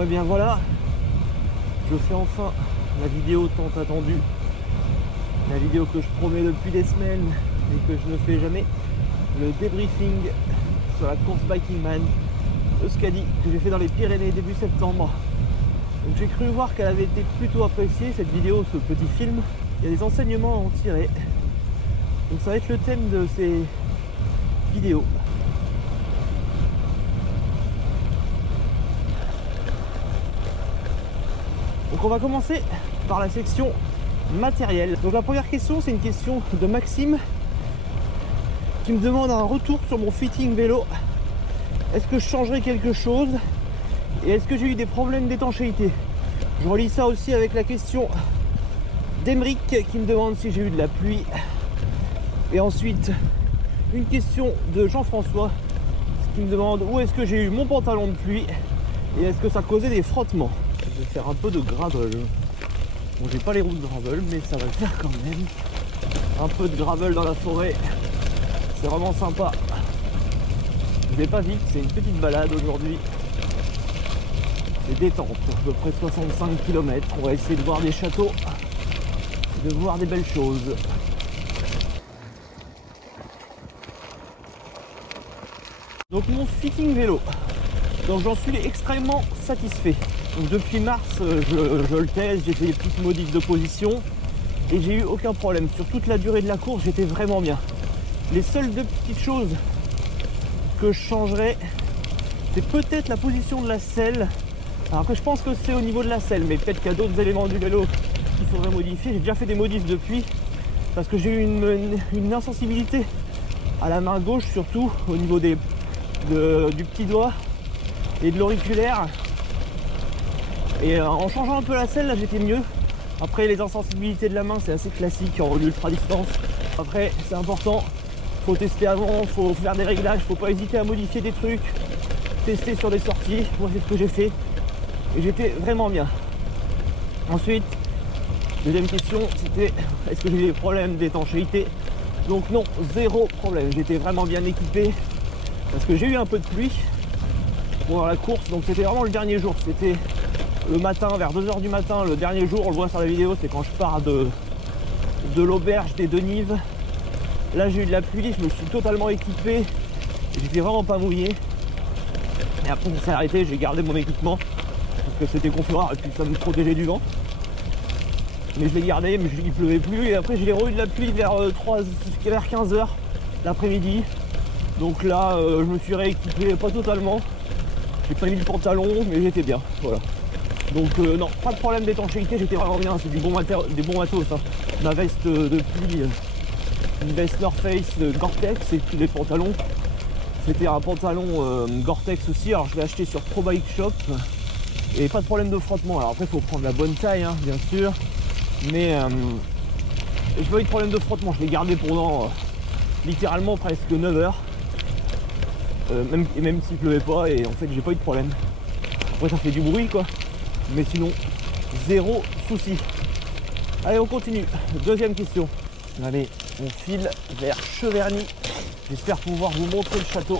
Ouais, bien voilà, je fais enfin la vidéo tant attendue, la vidéo que je promets depuis des semaines et que je ne fais jamais, le débriefing sur la course Biking Man Euskadi que j'ai fait dans les Pyrénées début septembre. Donc j'ai cru voir qu'elle avait été plutôt appréciée cette vidéo, ce petit film. Il y a des enseignements à en tirer. Donc ça va être le thème de ces vidéos. Donc on va commencer par la section matériel. Donc la première question, c'est une question de Maxime qui me demande un retour sur mon fitting vélo. Est-ce que je changerai quelque chose? Et est-ce que j'ai eu des problèmes d'étanchéité? Je relis ça aussi avec la question d'Emeric qui me demande si j'ai eu de la pluie. Et ensuite, une question de Jean-François qui me demande où est-ce que j'ai eu mon pantalon de pluie et est-ce que ça causait des frottements. Je vais faire un peu de gravel. Bon, j'ai pas les roues de gravel, mais ça va le faire quand même. Un peu de gravel dans la forêt, c'est vraiment sympa. Je vais pas vite, c'est une petite balade aujourd'hui. C'est détente, à peu près 65 km. On va essayer de voir des châteaux, de voir des belles choses. Donc mon fitting vélo, donc j'en suis extrêmement satisfait. Donc depuis mars, je le teste, j'ai fait des petites modifs de position et j'ai eu aucun problème. Sur toute la durée de la course, j'étais vraiment bien. Les seules deux petites choses que je changerais, c'est peut-être la position de la selle. Alors que je pense que c'est au niveau de la selle, mais peut-être qu'il y a d'autres éléments du vélo qu'il faudrait modifier. J'ai déjà fait des modifs depuis, parce que j'ai eu une insensibilité à la main gauche, surtout au niveau du petit doigt et de l'auriculaire. Et en changeant un peu la selle, là j'étais mieux. Après, les insensibilités de la main, c'est assez classique en ultra distance. Après, c'est important, faut tester avant, faut faire des réglages, faut pas hésiter à modifier des trucs, tester sur des sorties. Moi, c'est ce que j'ai fait et j'étais vraiment bien. Ensuite, deuxième question, c'était est-ce que j'ai des problèmes d'étanchéité? Donc non, zéro problème. J'étais vraiment bien équipé parce que j'ai eu un peu de pluie pendant la course. Donc c'était vraiment le dernier jour. C'était le matin, vers 2 h du matin, le dernier jour. On le voit sur la vidéo, c'est quand je pars de l'auberge des Denives. Là, j'ai eu de la pluie, je me suis totalement équipé. J'étais vraiment pas mouillé. Et après, ça s'est arrêté, j'ai gardé mon équipement parce que c'était confort et puis ça me protégeait du vent. Mais je l'ai gardé, mais il pleuvait plus. Et après, j'ai eu de la pluie vers 15 h l'après-midi. Donc là, je me suis rééquipé, pas totalement. J'ai pas mis le pantalon, mais j'étais bien. Voilà. Donc non, pas de problème d'étanchéité, j'étais vraiment bien. C'est des bons matos. Hein. Ma veste de pluie, une veste North Face Gore-Tex et puis les pantalons. C'était un pantalon Gore-Tex aussi. Alors je l'ai acheté sur Pro Bike Shop. Et pas de problème de frottement. Alors après, il faut prendre la bonne taille, hein, bien sûr. Mais j'ai pas eu de problème de frottement. Je l'ai gardé pendant littéralement presque 9 heures. Même s'il pleuvait pas. Et en fait, j'ai pas eu de problème. Après, ça fait du bruit, quoi. Mais sinon, zéro souci. Allez, on continue. Deuxième question. Allez, on file vers Cheverny. J'espère pouvoir vous montrer le château.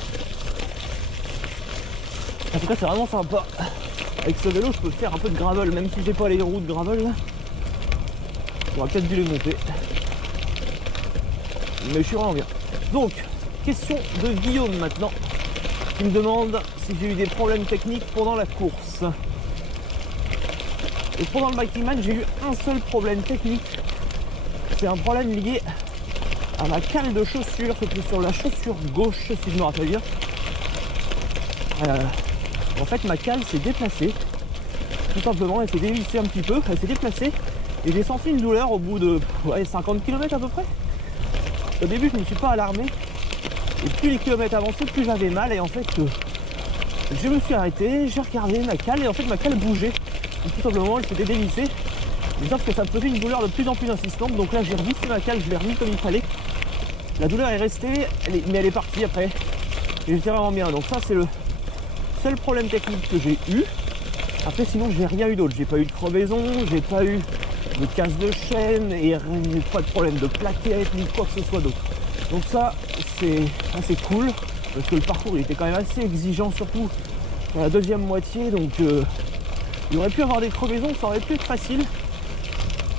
En tout cas, c'est vraiment sympa. Avec ce vélo, je peux faire un peu de gravel, même si j'ai pas les roues de gravel. Là. On va peut-être dû les monter. Mais je suis vraiment bien. Donc, question de Guillaume maintenant, qui me demande si j'ai eu des problèmes techniques pendant la course. Et pendant le Biking Man, j'ai eu un seul problème technique. C'est un problème lié à ma cale de chaussure, c'était sur la chaussure gauche, si je me rappelle bien. En fait, ma cale s'est déplacée. Tout simplement, elle s'est dévissée un petit peu, elle s'est déplacée. Et j'ai senti une douleur au bout de 50 km à peu près. Au début, je ne me suis pas alarmé. Et plus les kilomètres avançaient, plus j'avais mal. Et en fait, je me suis arrêté, j'ai regardé ma cale. Et en fait, ma cale bougeait. Donc, tout simplement, elle s'était dévissée. Sauf que ça me faisait une douleur de plus en plus insistante. Donc là, j'ai reboosté ma cale, je l'ai remis comme il fallait. La douleur est restée, mais elle est partie après. Et j'étais vraiment bien. Donc ça, c'est le seul problème technique que j'ai eu. Après, sinon, j'ai rien eu d'autre. J'ai pas eu de crevaison, j'ai pas eu de casse de chaîne et pas de problème de plaquettes ni quoi que ce soit d'autre. Donc ça, c'est assez cool parce que le parcours il était quand même assez exigeant, surtout dans la deuxième moitié. Donc Il aurait pu avoir des crevaisons, ça aurait pu être facile.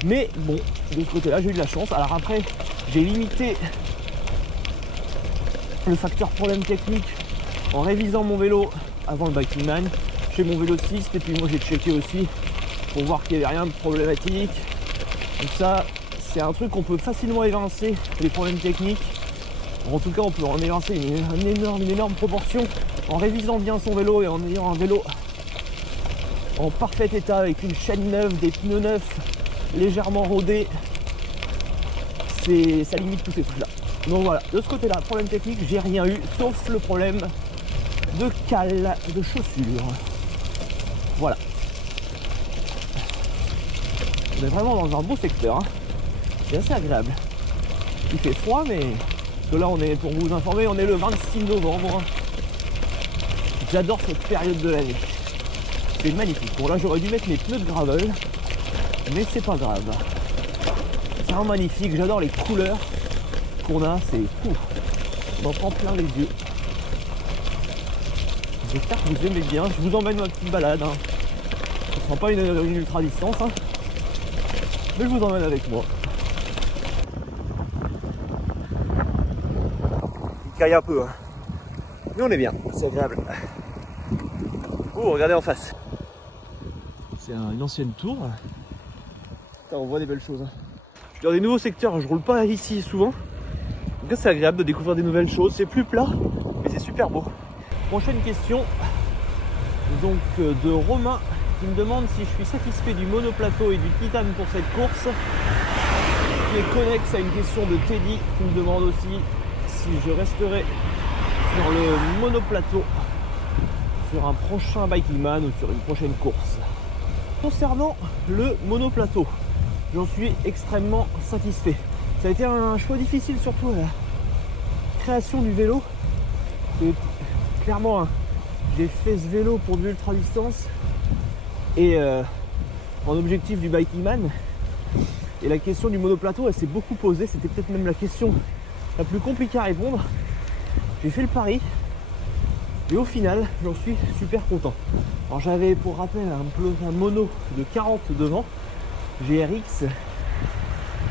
Mais bon, de ce côté-là, j'ai eu de la chance. Alors après, j'ai limité le facteur problème technique en révisant mon vélo avant le Biking Man chez mon vélociste. Et puis moi, j'ai checké aussi pour voir qu'il n'y avait rien de problématique. Donc ça, c'est un truc qu'on peut facilement évincer, les problèmes techniques. En tout cas, on peut en évincer une énorme proportion en révisant bien son vélo et en ayant un vélo en parfait état avec une chaîne neuve, des pneus neufs, légèrement rodés. Ça limite tous ces trucs là. Donc voilà, de ce côté là, problème technique, j'ai rien eu sauf le problème de cale de chaussures. Voilà. On est vraiment dans un beau secteur, hein. C'est assez agréable. Il fait froid, mais que là on est, pour vous informer, on est le 26 novembre. J'adore cette période de l'année. C'est magnifique. Bon là j'aurais dû mettre mes pneus de gravel, mais c'est pas grave. C'est vraiment magnifique, j'adore les couleurs qu'on a, c'est fou. On en prend plein les yeux. J'espère que vous aimez bien. Je vous emmène ma petite balade, hein. Ce ne sera pas une ultra distance, hein. Mais je vous emmène avec moi. Il caille un peu, hein. Mais on est bien, c'est agréable. Oh, regardez en face. C'est une ancienne tour. Putain, on voit des belles choses, hein. Je suis dans des nouveaux secteurs, je roule pas ici souvent. En tout cas, c'est agréable de découvrir des nouvelles choses. C'est plus plat, mais c'est super beau. Prochaine question, donc de Romain, qui me demande si je suis satisfait du monoplateau et du titane pour cette course. Qui est connexe à une question de Teddy, qui me demande aussi si je resterai sur le monoplateau sur un prochain Biking Man ou sur une prochaine course. Concernant le monoplateau, j'en suis extrêmement satisfait. Ça a été un choix difficile, surtout à la création du vélo. Et clairement, hein, j'ai fait ce vélo pour de l'ultra distance et en objectif du Biking Man. Et la question du monoplateau, elle s'est beaucoup posée. C'était peut-être même la question la plus compliquée à répondre. J'ai fait le pari et au final, j'en suis super content. Alors j'avais pour rappel un mono de 40 devant, GRX,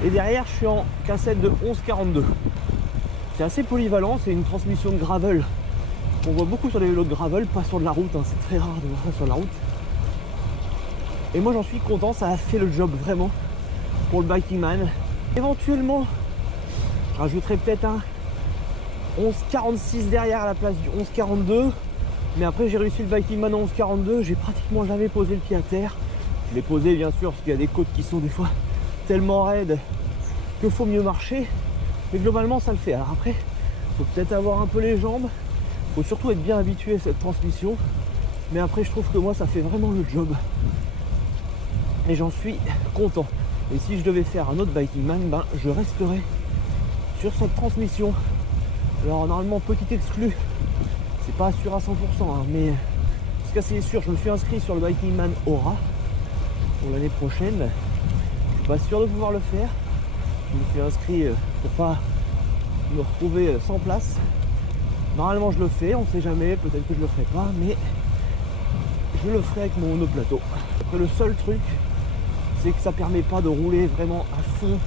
et derrière je suis en cassette de 1142. C'est assez polyvalent, c'est une transmission de gravel. On voit beaucoup sur les vélos de gravel, pas sur de la route, hein. C'est très rare de voir ça sur la route. Et moi j'en suis content, ça a fait le job vraiment pour le Biking Man. Éventuellement, je rajouterai peut-être un 11,46 derrière à la place du 11,42. Mais après j'ai réussi le Biking Man en 11,42. J'ai pratiquement jamais posé le pied à terre. Je l'ai posé bien sûr parce qu'il y a des côtes qui sont des fois tellement raides que faut mieux marcher. Mais globalement ça le fait. Alors après, faut peut-être avoir un peu les jambes. Faut surtout être bien habitué à cette transmission. Mais après je trouve que moi ça fait vraiment le job. Et j'en suis content. Et si je devais faire un autre Biking Man, ben, je resterai sur cette transmission. Alors normalement petit exclu, c'est pas sûr à 100%, hein, mais en tout cas c'est sûr, je me suis inscrit sur le Biking Man Aura pour l'année prochaine. Je suis pas sûr de pouvoir le faire. Je me suis inscrit pour pas me retrouver sans place. Normalement je le fais, on sait jamais, peut-être que je le ferai pas, mais je le ferai avec mon monoplateau. Après le seul truc, c'est que ça permet pas de rouler vraiment à fond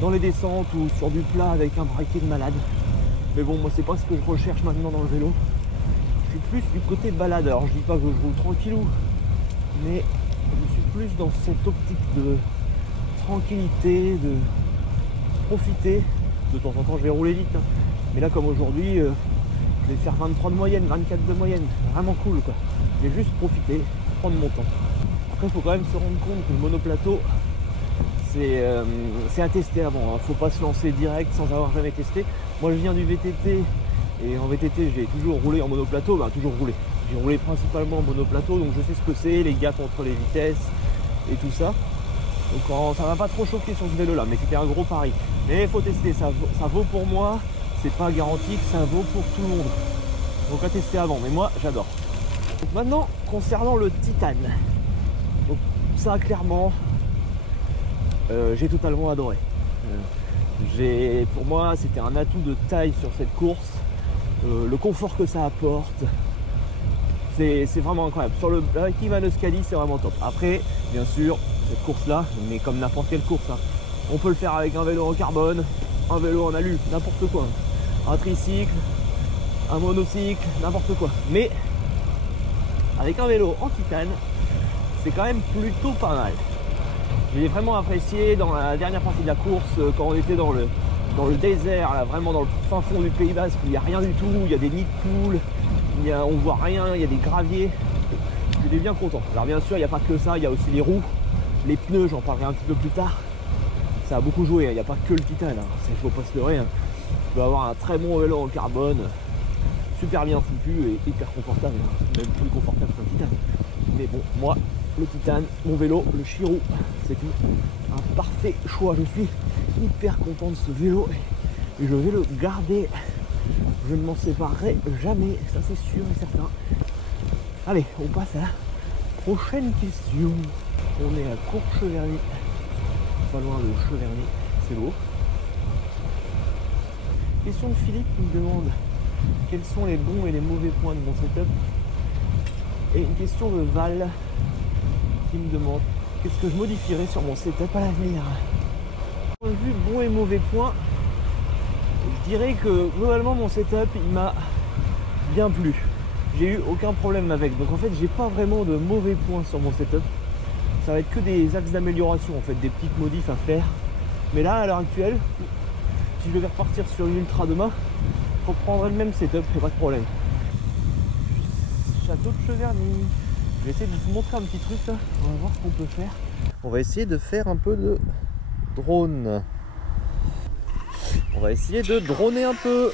dans les descentes ou sur du plat avec un braquet de malade. Mais bon, moi c'est pas ce que je recherche maintenant dans le vélo. Je suis plus du côté baladeur. Je dis pas que je roule tranquillou, mais je suis plus dans cette optique de tranquillité, de profiter. De temps en temps je vais rouler vite, hein. Mais là comme aujourd'hui, je vais faire 23 de moyenne, 24 de moyenne. Vraiment cool quoi. Je vais juste profiter, prendre mon temps. Après il faut quand même se rendre compte que le monoplateau, c'est à tester avant, hein. Faut pas se lancer direct sans avoir jamais testé. Moi je viens du VTT et en VTT j'ai toujours roulé en monoplateau, toujours roulé. J'ai roulé principalement en monoplateau, donc je sais ce que c'est, les gaps entre les vitesses et tout ça. Donc ça m'a pas trop choqué sur ce vélo là, mais c'était un gros pari. Mais il faut tester, ça vaut pour moi, c'est pas garanti que ça vaut pour tout le monde. Donc à tester avant, mais moi j'adore. Donc maintenant concernant le titane, donc ça clairement j'ai totalement adoré. Pour moi c'était un atout de taille sur cette course. Le confort que ça apporte, C'est vraiment incroyable. Sur le Ivan Euskadi, c'est vraiment top. Après, bien sûr, cette course-là, mais comme n'importe quelle course, hein, on peut le faire avec un vélo en carbone, un vélo en alu, n'importe quoi. Un tricycle, un monocycle, n'importe quoi. Mais avec un vélo en titane, c'est quand même plutôt pas mal. J'ai vraiment apprécié dans la dernière partie de la course, quand on était dans le désert, là, vraiment dans le fin fond du Pays Basque, où il n'y a rien du tout, il y a des nids de poules, on voit rien, il y a des graviers. J'étais bien content. Alors bien sûr, il n'y a pas que ça, il y a aussi les roues, les pneus, j'en parlerai un petit peu plus tard. Ça a beaucoup joué, il n'y a pas que le titane, hein. Il ne faut pas se leurrer. Hein. Tu peux avoir un très bon vélo en carbone, super bien foutu et hyper confortable, hein. Même plus confortable qu'un titane. Mais bon, moi, le titane, mon vélo, le Chirou, c'est un parfait choix. Je suis hyper content de ce vélo et je vais le garder. Je ne m'en séparerai jamais, ça c'est sûr et certain. Allez, on passe à la prochaine question. On est à Courcheverny, pas loin de Cheverny, c'est beau. Question de Philippe qui me demande quels sont les bons et les mauvais points de mon setup. Et une question de Val qui me demande qu'est-ce que je modifierais sur mon setup à l'avenir. Point de vue bons et mauvais points, je dirais que globalement mon setup il m'a bien plu. J'ai eu aucun problème avec. Donc en fait j'ai pas vraiment de mauvais points sur mon setup. Ça va être que des axes d'amélioration en fait, des petites modifs à faire. Mais là à l'heure actuelle, si je devais repartir sur une ultra demain, je reprendrais le même setup, pas de problème. Château de Cheverny. Je vais essayer de vous montrer un petit truc là. On va voir ce qu'on peut faire. On va essayer de faire un peu de drone. On va essayer de droner un peu.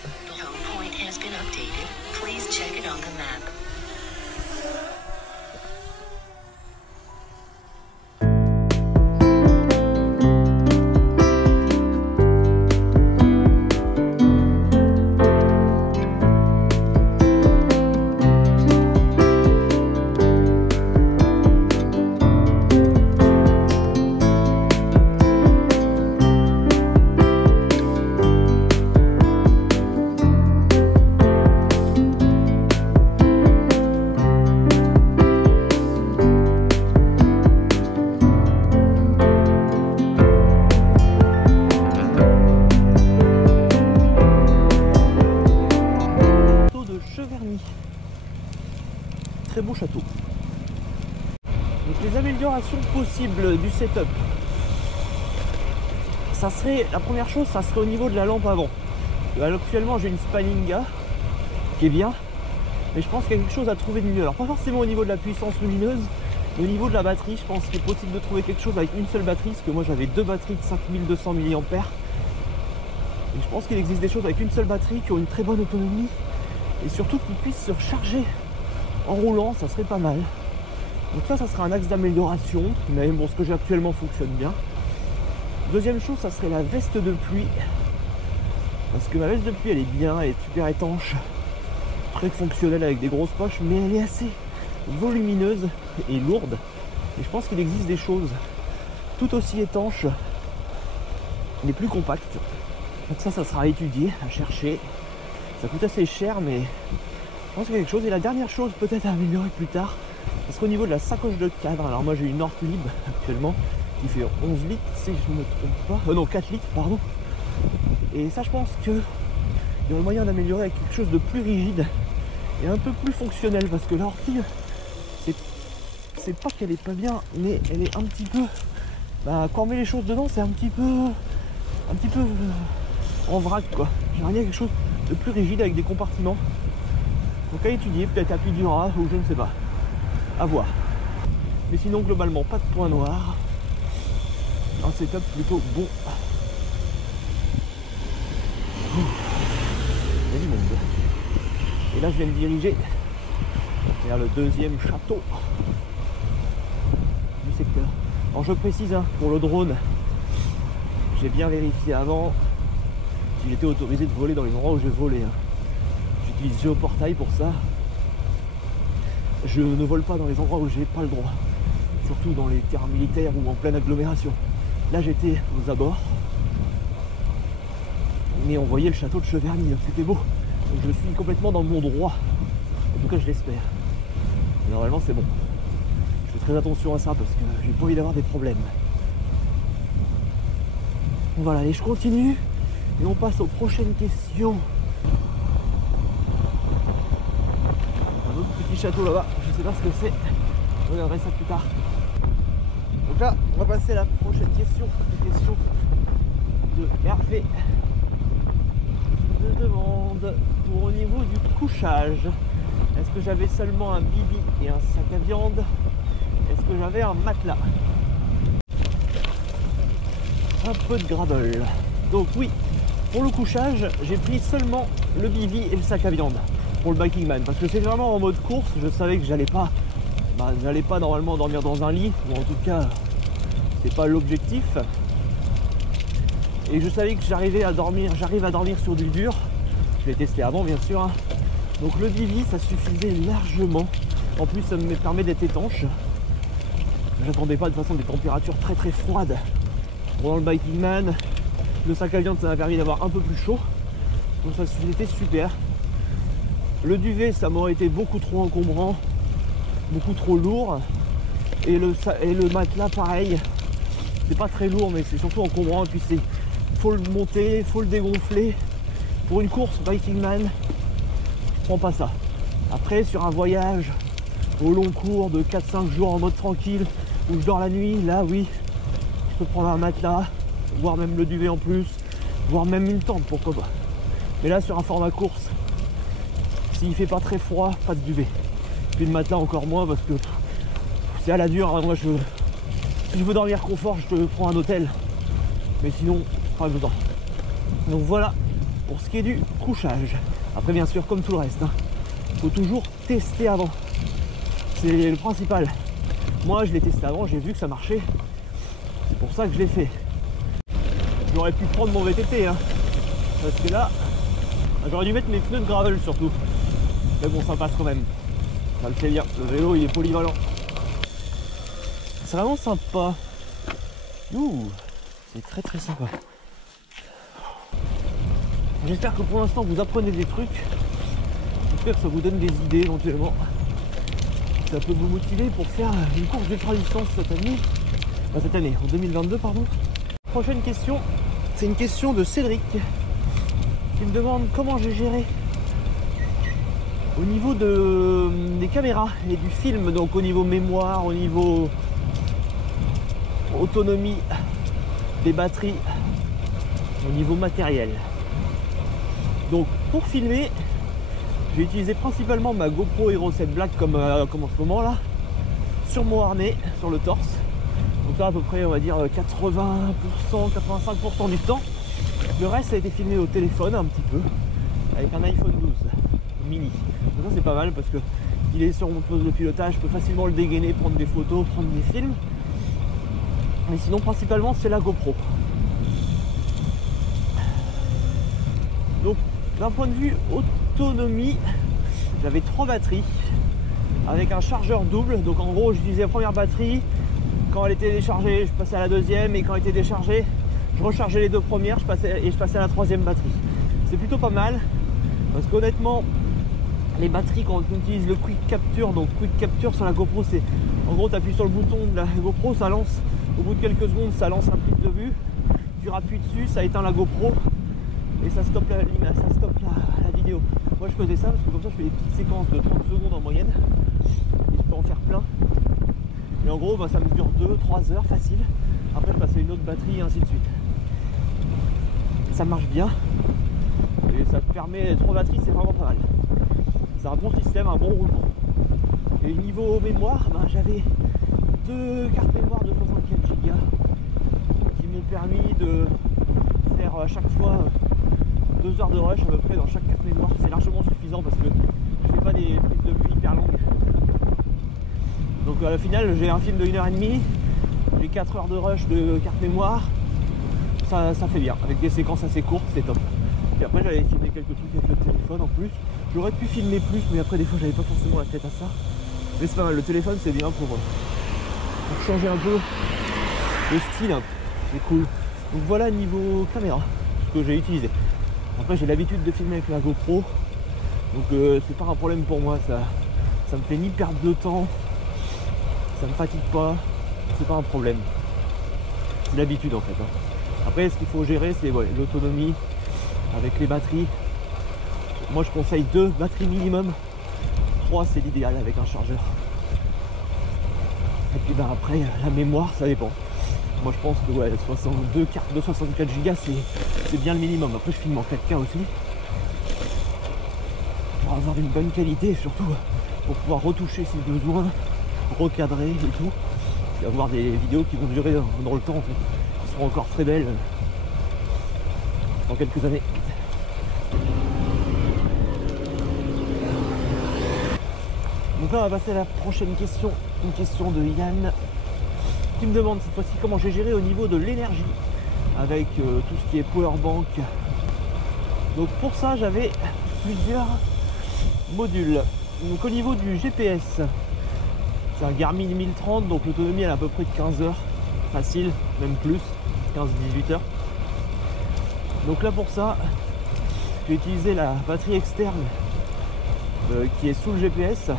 Très beau château. Donc les améliorations possibles du setup, ça serait, la première chose, ça serait au niveau de la lampe avant. Actuellement j'ai une Spalinga qui est bien, mais je pense qu'il y a quelque chose à trouver de mieux. Alors pas forcément au niveau de la puissance lumineuse, mais au niveau de la batterie, je pense qu'il est possible de trouver quelque chose avec une seule batterie, parce que moi j'avais deux batteries de 5200 mAh. Et je pense qu'il existe des choses avec une seule batterie qui ont une très bonne autonomie et surtout qui puissent se recharger en roulant, ça serait pas mal. Donc ça sera un axe d'amélioration, mais bon, ce que j'ai actuellement fonctionne bien. Deuxième chose, ça serait la veste de pluie, parce que ma veste de pluie elle est bien, elle est super étanche, très fonctionnelle avec des grosses poches, mais elle est assez volumineuse et lourde. Et je pense qu'il existe des choses tout aussi étanches mais plus compactes. Donc ça sera à étudier, à chercher. Ça coûte assez cher, mais je pense qu'il y a quelque chose. Et la dernière chose peut-être à améliorer plus tard, parce qu'au niveau de la sacoche de cadre, alors moi j'ai une Ortlieb actuellement qui fait 11 litres si je ne me trompe pas, non 4 litres pardon, et ça je pense qu'il y aurait moyen d'améliorer avec quelque chose de plus rigide et un peu plus fonctionnel, parce que la Ortlieb c'est pas qu'elle est pas bien, mais elle est un petit peu, quand on met les choses dedans c'est un petit peu en vrac quoi. J'aimerais bien quelque chose de plus rigide avec des compartiments. Donc à étudier, peut-être à Pidura ou je ne sais pas. À voir. Mais sinon globalement pas de point noir. Un setup plutôt bon. Il y a du monde. Et là je vais me diriger vers le deuxième château du secteur. Alors je précise pour le drone, j'ai bien vérifié avant si j'étais autorisé de voler dans les endroits où j'ai volé. J'utilise Géoportail pour ça. Je ne vole pas dans les endroits où j'ai pas le droit, surtout dans les terrains militaires ou en pleine agglomération. Là j'étais aux abords, mais on voyait le château de Cheverny, c'était beau. Donc je suis complètement dans mon droit, en tout cas je l'espère. Normalement c'est bon. Je fais très attention à ça parce que j'ai pas envie d'avoir des problèmes. Voilà, allez, je continue et on passe aux prochaines questions. Un autre petit château là-bas, je sais pas ce que c'est. Je regarderai ça plus tard. Donc là, on va passer à la prochaine question. Une question de Hervé. Je demande pour au niveau du couchage, est-ce que j'avais seulement un bibi et un sac à viande? Est-ce que j'avais un matelas? Un peu de gravel. Donc oui, pour le couchage, j'ai pris seulement le bibi et le sac à viande pour le Biking Man, parce que c'est vraiment en mode course. Je savais que j'allais pas normalement dormir dans un lit, ou en tout cas c'est pas l'objectif. Et je savais que j'arrive à dormir sur du dur. Je l'ai testé avant bien sûr, hein. Donc le bibi ça suffisait largement. En plus ça me permet d'être étanche. J'attendais pas de toute façon des températures très très froides pendant le Biking Man. Le sac à viande ça m'a permis d'avoir un peu plus chaud. Donc ça c'était super. Le duvet ça m'aurait été beaucoup trop encombrant, beaucoup trop lourd. Et le matelas pareil. C'est pas très lourd mais c'est surtout encombrant. Et puis faut le monter, faut le dégonfler. Pour une course Biking Man, je prends pas ça. Après sur un voyage au long cours de 4-5 jours en mode tranquille, où je dors la nuit, là oui, je peux prendre un matelas, voire même le duvet en plus, voire même une tente, pourquoi pas. Mais là sur un format course, s'il fait pas très froid, pas de duvet. Puis le matelas encore moins parce que c'est à la dure, hein. Moi si je veux dormir confort, je te prends un hôtel. Mais sinon, pas besoin. Donc voilà pour ce qui est du couchage. Après bien sûr comme tout le reste, hein, faut toujours tester avant. C'est le principal. Moi je l'ai testé avant, j'ai vu que ça marchait. C'est pour ça que je l'ai fait. J'aurais pu prendre mon VTT, hein, parce que là j'aurais dû mettre mes pneus de gravel surtout. Mais bon ça passe quand même. Ça le fait bien. Le vélo il est polyvalent. C'est vraiment sympa. Ouh, c'est très très sympa. J'espère que pour l'instant vous apprenez des trucs. J'espère que ça vous donne des idées éventuellement. Ça peut vous motiver pour faire une course d'ultra-distance cette année. Enfin, cette année, en 2022 pardon. Prochaine question, c'est une question de Cédric qui me demande comment j'ai géré au niveau des caméras et du film, donc au niveau mémoire, au niveau autonomie des batteries, au niveau matériel. Donc pour filmer, j'ai utilisé principalement ma GoPro Hero 7 Black comme en ce moment là, sur mon harnais, sur le torse. Donc là à peu près on va dire 80%, 85% du temps. Le reste a été filmé au téléphone un petit peu, avec un iPhone 12 mini. Donc ça c'est pas mal parce que il est sur mon poste de pilotage, je peux facilement le dégainer, prendre des photos, prendre des films. Mais sinon principalement c'est la GoPro. Donc d'un point de vue autonomie, j'avais 3 batteries avec un chargeur double. Donc en gros j'utilisais la première batterie, quand elle était déchargée je passais à la deuxième, et quand elle était déchargée je rechargeais les 2 premières, je passais à la 3e batterie. C'est plutôt pas mal parce qu'honnêtement les batteries quand on utilise le Quick Capture, donc Quick Capture sur la GoPro, c'est en gros tu appuies sur le bouton de la GoPro, ça lance au bout de quelques secondes, ça lance la prise de vue, tu rappuies dessus, ça éteint la GoPro et ça stoppe la vidéo. Moi je faisais ça parce que comme ça je fais des petites séquences de 30 secondes en moyenne et je peux en faire plein. Et en gros ça me dure 2-3 heures facile. Après je passe à une autre batterie et ainsi de suite. Ça marche bien et ça te permet, 3 batteries c'est vraiment pas mal. C'est un bon système, un bon roulement. Et niveau mémoire, j'avais 2 cartes mémoire de 64 Go qui m'ont permis de faire à chaque fois 2 heures de rush à peu près dans chaque carte mémoire. C'est largement suffisant parce que je fais pas des prises de vue hyper longues. Donc à la finale j'ai un film de 1h30, j'ai 4 heures de rush de carte mémoire. Ça fait bien, avec des séquences assez courtes, c'est top. Et après j'avais filmé quelques trucs avec le téléphone en plus. J'aurais pu filmer plus, mais après des fois j'avais pas forcément la tête à ça. Mais c'est pas mal, le téléphone c'est bien pour changer un peu le style, c'est cool. Donc voilà niveau caméra, ce que j'ai utilisé. Après j'ai l'habitude de filmer avec la GoPro, donc c'est pas un problème pour moi ça. ça me fait ni perdre de temps, ça me fatigue pas, c'est pas un problème. C'est l'habitude en fait. Après, ce qu'il faut gérer, c'est l'autonomie avec les batteries. Moi, je conseille 2 batteries minimum. 3, c'est l'idéal avec un chargeur. Et puis après, la mémoire, ça dépend. Moi, je pense que 62 cartes de 64 Go, c'est bien le minimum. Après, je filme en 4K aussi. Pour avoir une bonne qualité, et surtout pour pouvoir retoucher si besoin, recadrer et tout. Et avoir des vidéos qui vont durer dans le temps, en fait. Qui seront encore très belles dans quelques années. Donc là, on va passer à la prochaine question. Une question de Yann qui me demande cette fois-ci comment j'ai géré au niveau de l'énergie avec tout ce qui est powerbank. Donc pour ça, j'avais plusieurs modules. Donc au niveau du GPS, c'est un Garmin 1030, donc l'autonomie elle est à peu près de 15 heures, facile, même plus, 15-18 heures. Donc là pour ça, j'ai utilisé la batterie externe qui est sous le GPS.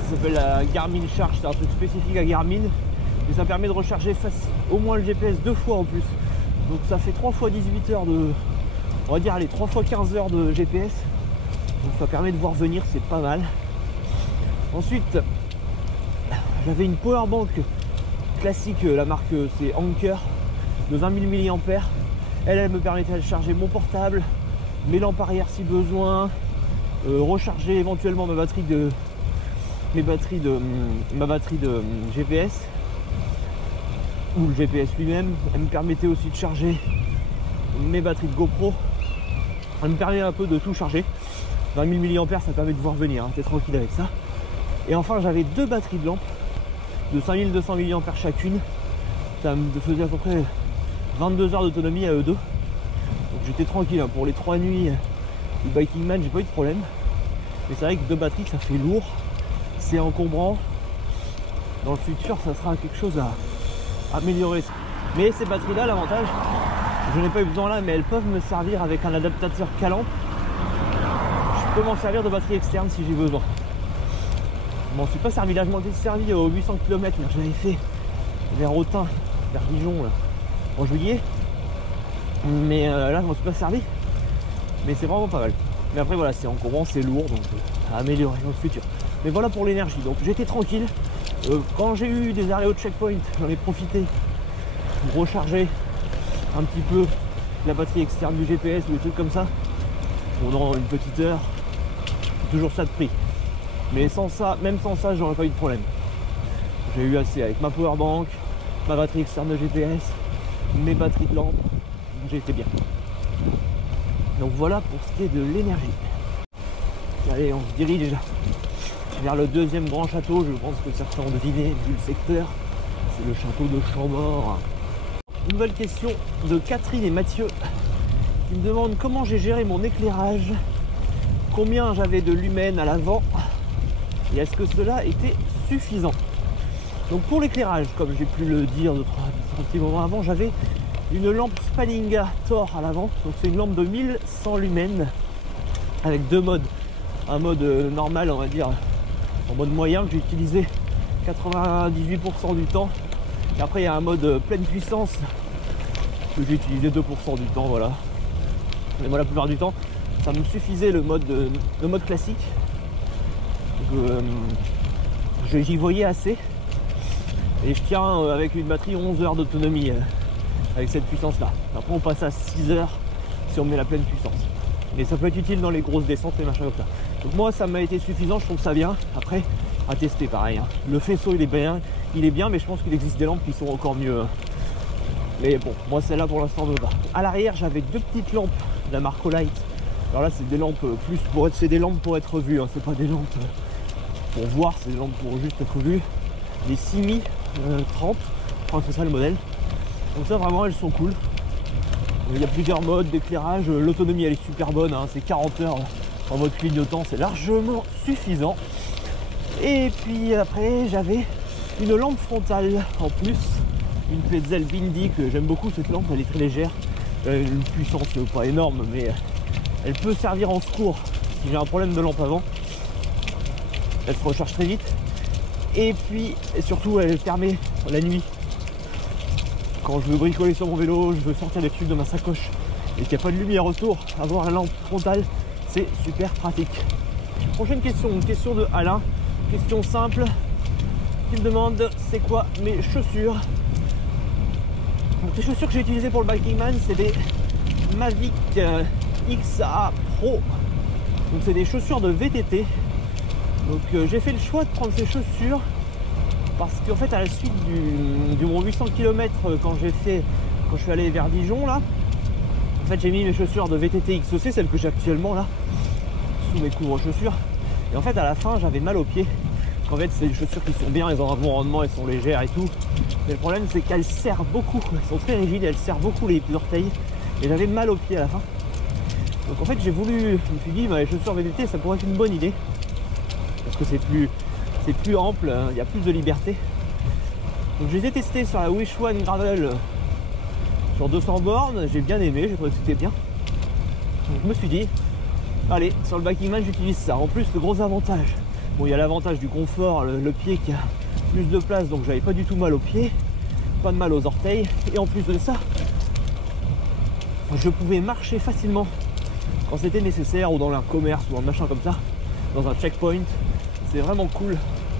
Ça s'appelle la Garmin Charge, c'est un truc spécifique à Garmin. Et ça permet de recharger au moins le GPS 2 fois en plus. Donc ça fait 3 fois 18 heures de... On va dire allez 3 fois 15 heures de GPS. Donc ça permet de voir venir, c'est pas mal. Ensuite, j'avais une powerbank classique, la marque c'est Anker de 20 000 mAh. Elle me permettait de charger mon portable, mes lampes arrière si besoin, recharger éventuellement ma batterie de GPS ou le GPS lui-même. Elle me permettait aussi de charger mes batteries de GoPro. Elle me permet un peu de tout charger. 20 000 mAh, ça permet de voir venir, hein, t'es tranquille avec ça. Et enfin, j'avais 2 batteries de lampes de 5200 mAh chacune. Ça me faisait à peu près 22 heures d'autonomie à eux deux. Donc j'étais tranquille, hein. Pour les 3 nuits du Biking Man, j'ai pas eu de problème. Mais c'est vrai que 2 batteries, ça fait lourd, c'est encombrant. Dans le futur, ça sera quelque chose à améliorer. Mais ces batteries-là, l'avantage, je n'ai pas eu besoin là, mais elles peuvent me servir avec un adaptateur Calamp. Je peux m'en servir de batterie externe si j'ai besoin. Je m'en suis pas servi là, je m'en étais servi aux 800 km que j'avais fait vers Autun, vers Dijon là, en juillet. Mais là je m'en suis pas servi. Mais c'est vraiment pas mal. Mais après voilà, c'est encombrant, c'est lourd, donc à améliorer dans le futur. Mais voilà pour l'énergie, donc j'étais tranquille. Quand j'ai eu des arrêts au checkpoint, j'en ai profité pour recharger un petit peu la batterie externe du GPS ou des trucs comme ça. Pendant une petite heure, toujours ça de prix. Mais sans ça, même sans ça, j'aurais pas eu de problème. J'ai eu assez avec ma powerbank, ma batterie externe de GPS, mes batteries de lampe, j'ai été bien. Donc voilà pour ce qui est de l'énergie. Allez, on se dirige vers le deuxième grand château. Je pense que certains ont deviné vu le secteur. C'est le château de Chambord. Nouvelle question de Catherine et Mathieu qui me demandent comment j'ai géré mon éclairage, combien j'avais de lumens à l'avant et est-ce que cela était suffisant. Donc pour l'éclairage, comme j'ai pu le dire de 3 petits moments avant, j'avais une lampe Spalinga Thor à l'avant. Donc c'est une lampe de 1100 lumens avec 2 modes. Un mode normal, on va dire, en mode moyen que j'ai utilisé 98% du temps. Et après il y a un mode pleine puissance que j'ai utilisé 2% du temps, voilà. Mais moi la plupart du temps ça me suffisait le mode classique. J'y voyais assez. Et je tiens avec une batterie 11 heures d'autonomie avec cette puissance là. Après on passe à 6 heures si on met la pleine puissance. Et ça peut être utile dans les grosses descentes et machin comme ça. Donc moi ça m'a été suffisant, je trouve ça bien. Après à tester pareil, hein. Le faisceau il est bien, mais je pense qu'il existe des lampes qui sont encore mieux. Mais bon, moi celle-là pour l'instant me va. À l'arrière j'avais 2 petites lampes de la marque Olight. Alors là c'est des lampes plus c'est des lampes pour être vues, hein. C'est pas des lampes pour voir, c'est des lampes pour juste être vues. Les Simi 30, je crois que c'est ça le modèle. Donc ça vraiment elles sont cool. Il y a plusieurs modes d'éclairage, l'autonomie elle est super bonne, hein. C'est 40 heures en mode clignotant, c'est largement suffisant. Et puis après j'avais une lampe frontale en plus, une Petzl Bindi que j'aime beaucoup. Cette lampe elle est très légère, une puissance pas énorme, mais elle peut servir en secours si j'ai un problème de lampe avant, elle se recharge très vite. Et puis et surtout elle permet la nuit, quand je veux bricoler sur mon vélo, je veux sortir les trucs de ma sacoche et qu'il n'y a pas de lumière autour, avoir la lampe frontale, c'est super pratique. Prochaine question, une question de Alain, question simple. Il me demande c'est quoi mes chaussures. Donc les chaussures que j'ai utilisées pour le Bikingman, c'est des Mavic XA Pro. Donc c'est des chaussures de VTT. Donc j'ai fait le choix de prendre ces chaussures parce qu'en fait à la suite du mon 800 km quand je suis allé vers Dijon là, en fait j'ai mis mes chaussures de VTT XEC, celles que j'ai actuellement là, sous mes couvre-chaussures. Et en fait à la fin j'avais mal aux pieds. En fait c'est des chaussures qui sont bien, elles ont un bon rendement, elles sont légères et tout. Mais le problème c'est qu'elles serrent beaucoup, elles sont très rigides, elles serrent beaucoup les orteils. Et j'avais mal aux pieds à la fin. Donc en fait je me suis dit les chaussures VTT ça pourrait être une bonne idée. Parce que c'est plus ample, il y a plus de liberté. Donc je les ai testés sur la Wish One Gravel sur 200 bornes, j'ai bien aimé, j'ai trouvé que c'était bien. Donc je me suis dit, allez, sur le Bikingman j'utilise ça. En plus le gros avantage, bon il y a l'avantage du confort, le pied qui a plus de place, donc j'avais pas du tout mal aux pieds, pas de mal aux orteils. Et en plus de ça, je pouvais marcher facilement quand c'était nécessaire, ou dans un commerce ou un machin comme ça, dans un checkpoint. C'est vraiment cool.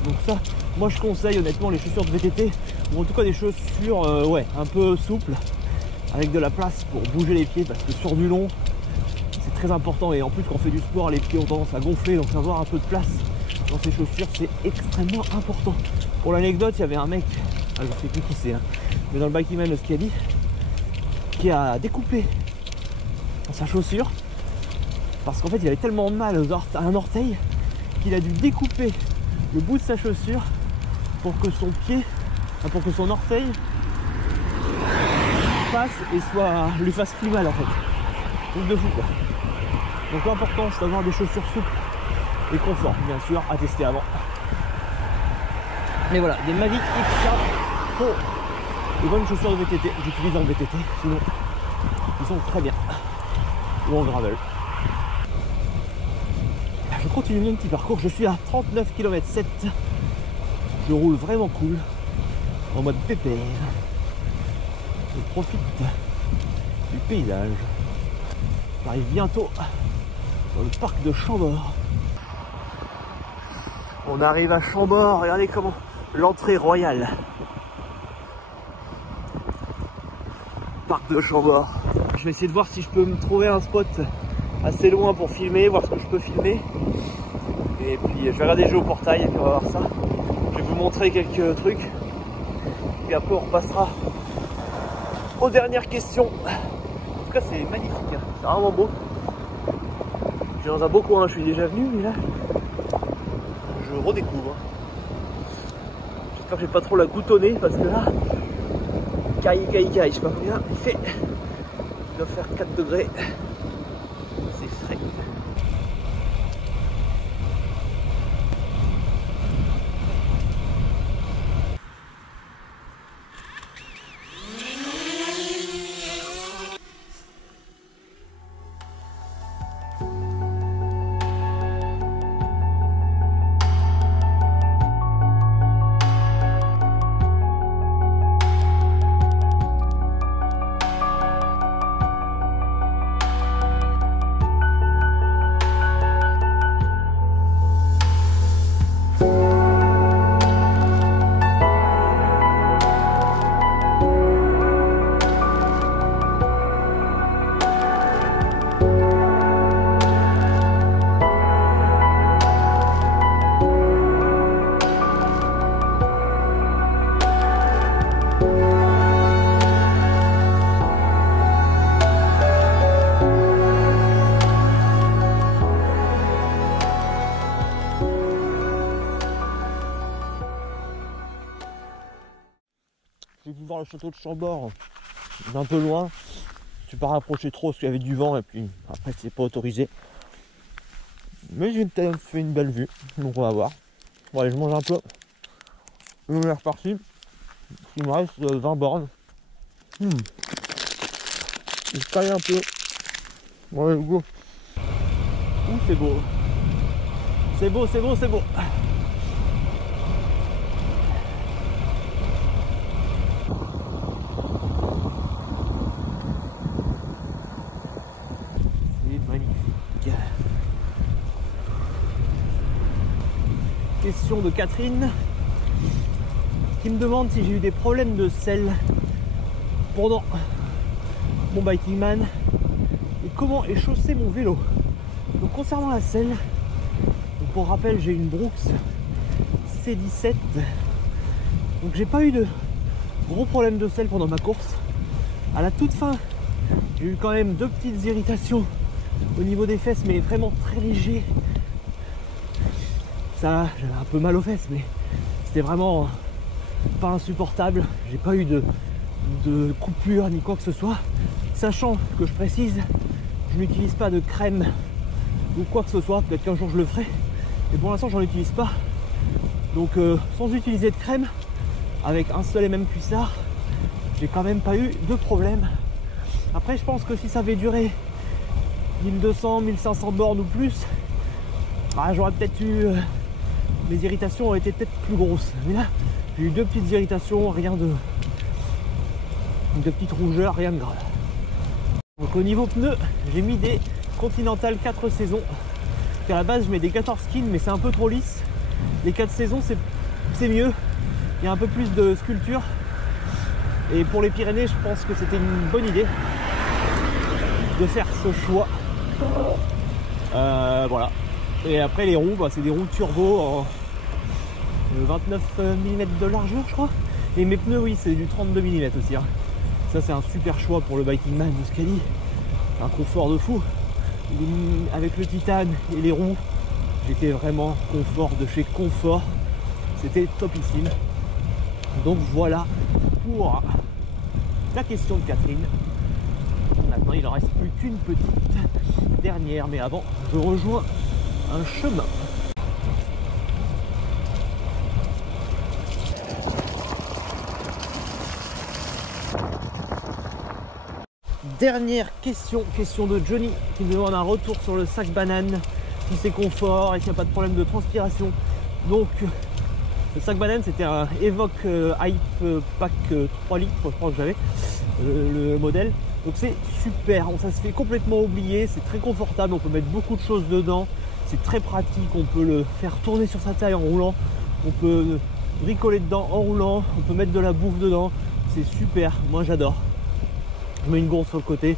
Donc ça, moi je conseille honnêtement les chaussures de VTT, ou en tout cas des chaussures ouais, un peu souples, avec de la place pour bouger les pieds, parce que sur du long, c'est très important. Et en plus quand on fait du sport, les pieds ont tendance à gonfler, donc avoir un peu de place dans ces chaussures, c'est extrêmement important. Pour l'anecdote, il y avait un mec, je ne sais plus qui c'est, hein, mais dans le Bikingman, le Scali, qui a découpé sa chaussure, parce qu'en fait il avait tellement mal à un orteil qu'il a dû découper le bout de sa chaussure pour que son pied, pour que son orteil passe et lui fasse plus mal en fait. Truc de fou quoi. Donc l'important c'est d'avoir des chaussures souples et confort, bien sûr, à tester avant. Mais voilà, des Mavic XA Pro, des bonnes chaussures de VTT, j'utilise en VTT, sinon ils sont très bien. Ou en gravel. Je continue mon petit parcours, je suis à 39 km 7. Je roule vraiment cool, en mode pépère. Je profite du paysage. J'arrive bientôt dans le parc de Chambord. On arrive à Chambord, regardez comment l'entrée royale. Parc de Chambord. Je vais essayer de voir si je peux me trouver un spot assez loin pour filmer, voir ce que je peux filmer. Et puis je vais regarder le géoportail et puis on va voir ça. Je vais vous montrer quelques trucs. Et après on repassera aux dernières questions. En tout cas c'est magnifique, hein. C'est vraiment beau. Je suis dans un beau coin, je suis déjà venu, mais là je redécouvre. J'espère que j'ai pas trop la gouttonnée parce que là, caille, je sais pas combien, il doit faire 4 degrés. C'est frais. J'ai pu voir le château de Chambord d'un peu loin. Je ne suis pas rapproché trop parce qu'il y avait du vent et puis après c'est pas autorisé. Mais j'ai fait une belle vue, donc on va voir. Bon allez, je mange un peu. On est reparti. Il me reste 20 bornes. Je taille un peu. Bon allez, go. Ouh, c'est beau. C'est beau, c'est beau, c'est beau. C'est magnifique. Question de Catherine qui me demande si j'ai eu des problèmes de selle pendant mon Biking Man et comment échausser mon vélo. Donc concernant la selle, donc pour rappel j'ai une Brooks C17, donc j'ai pas eu de gros problèmes de selle pendant ma course. À la toute fin j'ai eu quand même 2 petites irritations au niveau des fesses, mais vraiment très léger. Ça, j'avais un peu mal aux fesses, mais c'était vraiment pas insupportable. J'ai pas eu de coupure ni quoi que ce soit, sachant que je précise, je n'utilise pas de crème ou quoi que ce soit. Peut-être qu'un jour je le ferai, mais pour l'instant j'en utilise pas. Donc sans utiliser de crème, avec un seul et même cuissard, j'ai quand même pas eu de problème. Après je pense que si ça avait duré 1200, 1500 bornes ou plus, bah, j'aurais peut-être eu mes irritations auraient été peut-être plus grosses. Mais là j'ai eu 2 petites irritations, rien de petites rougeurs, rien de grave. Donc au niveau pneus, j'ai mis des Continental 4 saisons. À la base je mets des 14 skin, mais c'est un peu trop lisse. Les 4 saisons c'est mieux, il y a un peu plus de sculpture. Et pour les Pyrénées, je pense que c'était une bonne idée de faire ce choix. Voilà. Et après les roues, bah, c'est des roues turbo en 29 mm de largeur, je crois. Et mes pneus, oui, c'est du 32 mm aussi. Hein. Ça, c'est un super choix pour le Biking Man de Scali. Un confort de fou. Avec le titane et les roues, j'étais vraiment confort de chez confort. C'était topissime. Donc voilà pour la question de Catherine. Maintenant, il n'en reste plus qu'une petite dernière. Mais avant, je rejoins un chemin. Dernière question de Johnny qui me demande un retour sur le sac banane, si c'est confort et qu'il n'y a pas de problème de transpiration. Donc le sac banane, c'était un Evoque Hype Pack 3 litres, je crois que j'avais le modèle. Donc c'est super, ça se fait complètement oublier, c'est très confortable, on peut mettre beaucoup de choses dedans, c'est très pratique, on peut le faire tourner sur sa taille en roulant, on peut bricoler dedans en roulant, on peut mettre de la bouffe dedans, c'est super, moi j'adore. Je mets une gourde sur le côté,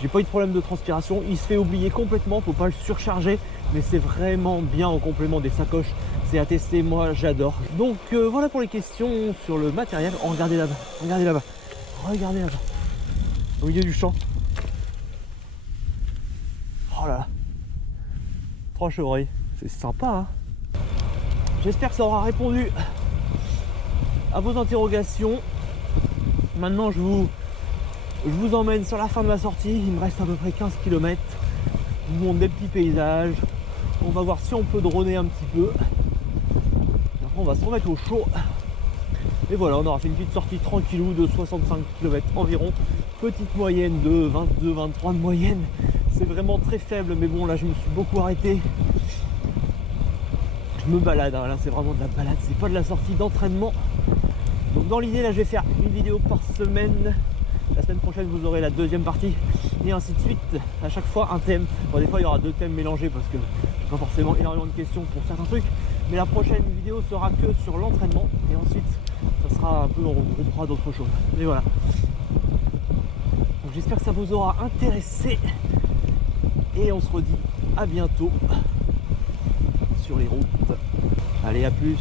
j'ai pas eu de problème de transpiration, il se fait oublier complètement, faut pas le surcharger, mais c'est vraiment bien en complément des sacoches, c'est à tester, moi j'adore. Donc voilà pour les questions sur le matériel. Oh, regardez là-bas, regardez là-bas, regardez là-bas, au milieu du champ. Oh là là, 3 chevreuils, c'est sympa hein. J'espère que ça aura répondu à vos interrogations. Maintenant je vous emmène sur la fin de ma sortie, il me reste à peu près 15 km. Je vous montre des petits paysages. On va voir si on peut droner un petit peu. Après on va se remettre au chaud. Et voilà, on aura fait une petite sortie tranquillou de 65 km environ. Petite moyenne de 22-23 de moyenne. C'est vraiment très faible, mais bon là je me suis beaucoup arrêté. Je me balade, hein. Là c'est vraiment de la balade, c'est pas de la sortie d'entraînement. Donc dans l'idée là je vais faire une vidéo par semaine. La semaine prochaine vous aurez la deuxième partie et ainsi de suite. À chaque fois un thème. Bon, des fois il y aura 2 thèmes mélangés parce que j'ai pas forcément énormément de questions pour certains trucs. Mais la prochaine vidéo sera que sur l'entraînement et ensuite ça sera un peu, on reprendra d'autres choses. Et voilà. Donc j'espère que ça vous aura intéressé et on se redit à bientôt sur les routes. Allez, à plus.